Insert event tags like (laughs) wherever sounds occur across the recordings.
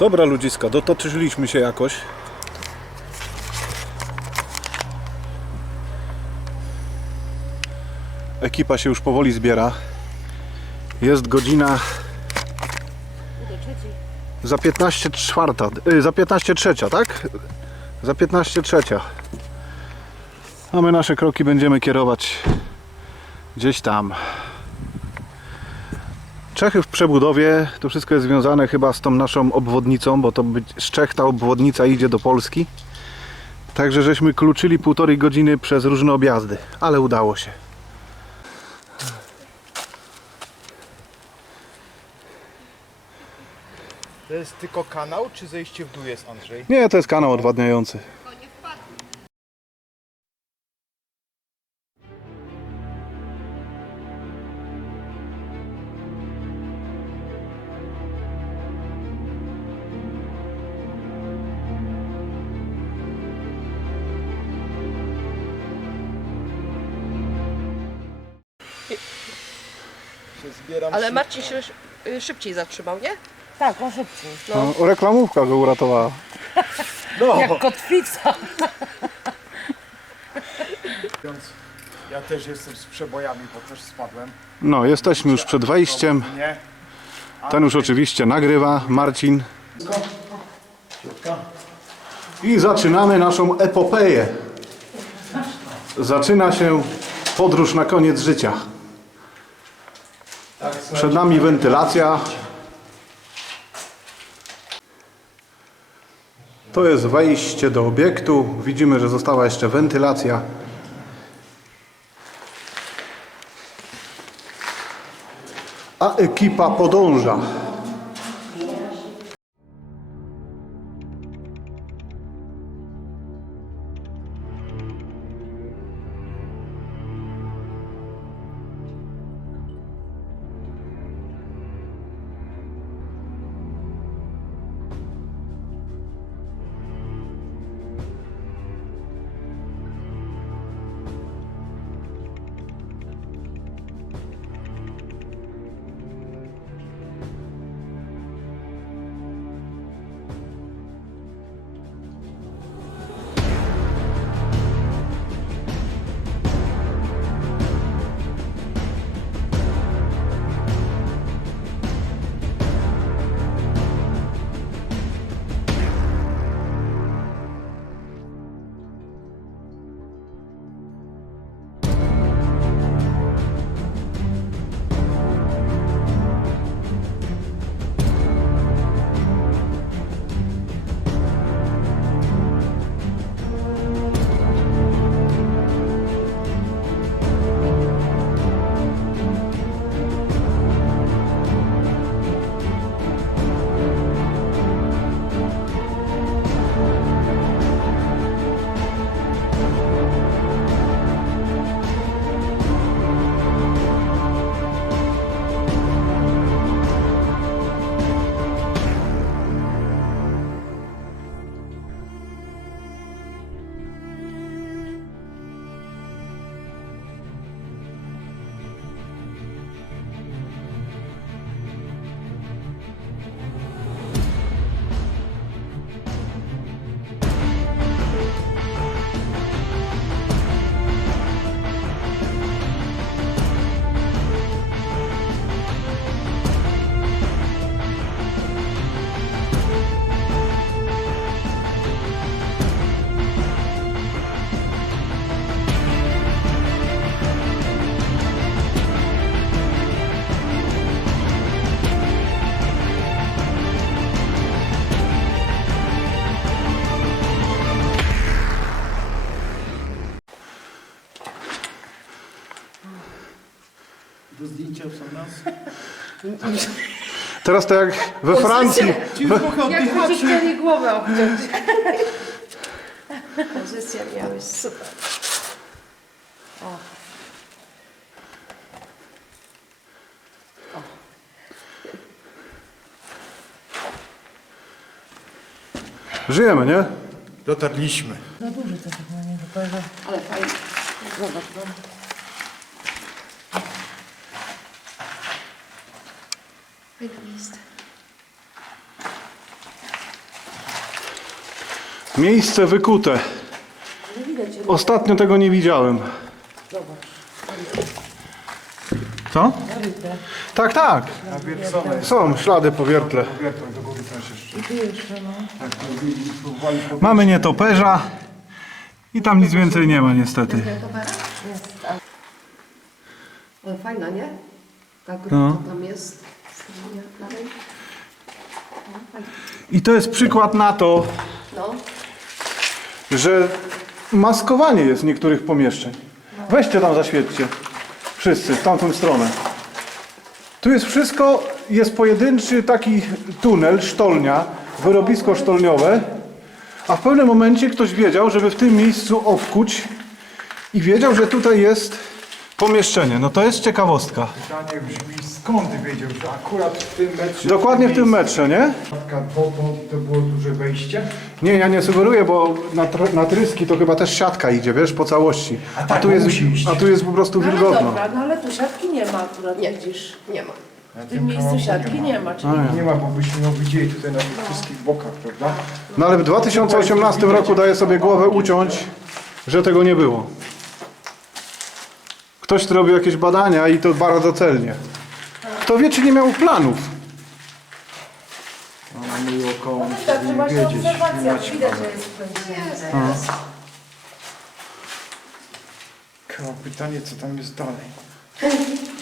Dobra ludziska, dotoczyliśmy się jakoś. Ekipa się już powoli zbiera. Jest godzina za 15 czwarta, y, za 15 trzecia, tak? Za 15 trzecia. A my nasze kroki będziemy kierować gdzieś tam. Czechy w przebudowie, to wszystko jest związane chyba z tą naszą obwodnicą, bo to być, z Czech ta obwodnica idzie do Polski. Także żeśmy kluczyli półtorej godziny przez różne objazdy, ale udało się. To jest tylko kanał, czy zejście w dół jest, Andrzej? Nie, to jest kanał odwadniający. Się zbieram Ale Marcin się y, szybciej zatrzymał, nie? Tak, on szybciej. No, reklamówka go uratowała. No, Jak kotwica. więc ja też jestem z przebojami, bo też spadłem. No, jesteśmy już przed wejściem. Nie? Ten już oczywiście nagrywa, Marcin. I zaczynamy naszą epopeję. Zaczyna się podróż na koniec życia. Przed nami wentylacja. To jest wejście do obiektu. Widzimy, że została jeszcze wentylacja. A ekipa podąża. Teraz to jak we Francji. Ci już Jak ci głowę obciąć. Pozycja miałeś super. O. Żyjemy, nie? Dotarliśmy. No duży to chyba nie wypada. Ale fajnie. Zobacz. Miejsce. Miejsce wykute. Ostatnio tego nie widziałem. Co? Tak, tak. Są ślady po wiertle. No. Tak. Mamy nietoperza i tam nic więcej nie ma niestety. Jest, Ale fajna, nie? Ta grupa No. tam jest. I to jest przykład na to, No, że maskowanie jest niektórych pomieszczeń. Weźcie tam zaświećcie. Wszyscy, w tamtą stronę. Tu jest wszystko, jest pojedynczy taki tunel, sztolnia, wyrobisko sztolniowe, a w pewnym momencie ktoś wiedział, żeby w tym miejscu obkuć i wiedział, że tutaj jest pomieszczenie. No to jest ciekawostka. Pytanie brzmi, skąd wiedział, że akurat w tym metrze... Dokładnie w tym metrze, nie? To, to, to było duże wejście. Nie, ja nie sugeruję, bo na, tr- na tryski to chyba też siatka idzie, wiesz, po całości. A tak, tu bo jest, musi iść. a tu jest po prostu No ale wilgotno. dobra, no ale tu siatki nie ma akurat, nie, widzisz. nie ma. Na W tym miejscu siatki nie ma, czyli Nie ma, bo byśmy ją widzieli tutaj na tych wszystkich bokach, prawda? No ale w 2018 roku daję sobie głowę uciąć, że tego nie było. Ktoś tu robił jakieś badania i to bardzo celnie. Kto wie, czy nie miał planów. No, około tak, wiedzieć. widać, mamy. że jest pęknięte. Tylko pytanie, co tam jest dalej. (laughs)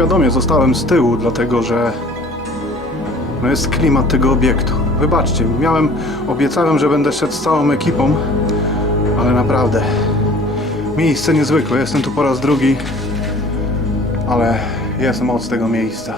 Świadomie zostałem z tyłu, dlatego że no jest klimat tego obiektu. Wybaczcie, miałem, obiecałem, że będę szedł z całą ekipą, ale naprawdę miejsce niezwykłe. Jestem tu po raz drugi, ale jest moc tego miejsca.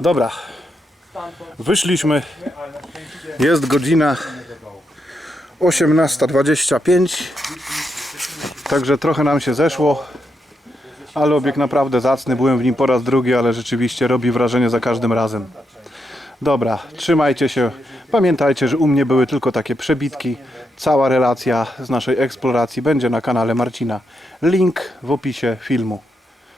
Dobra, wyszliśmy. Jest godzina 18.25. Także trochę nam się zeszło. Ale obiekt naprawdę zacny. Byłem w nim po raz drugi, ale rzeczywiście robi wrażenie za każdym razem. Dobra, trzymajcie się. Pamiętajcie, że u mnie były tylko takie przebitki. Cała relacja z naszej eksploracji będzie na kanale Marcina. Link w opisie filmu.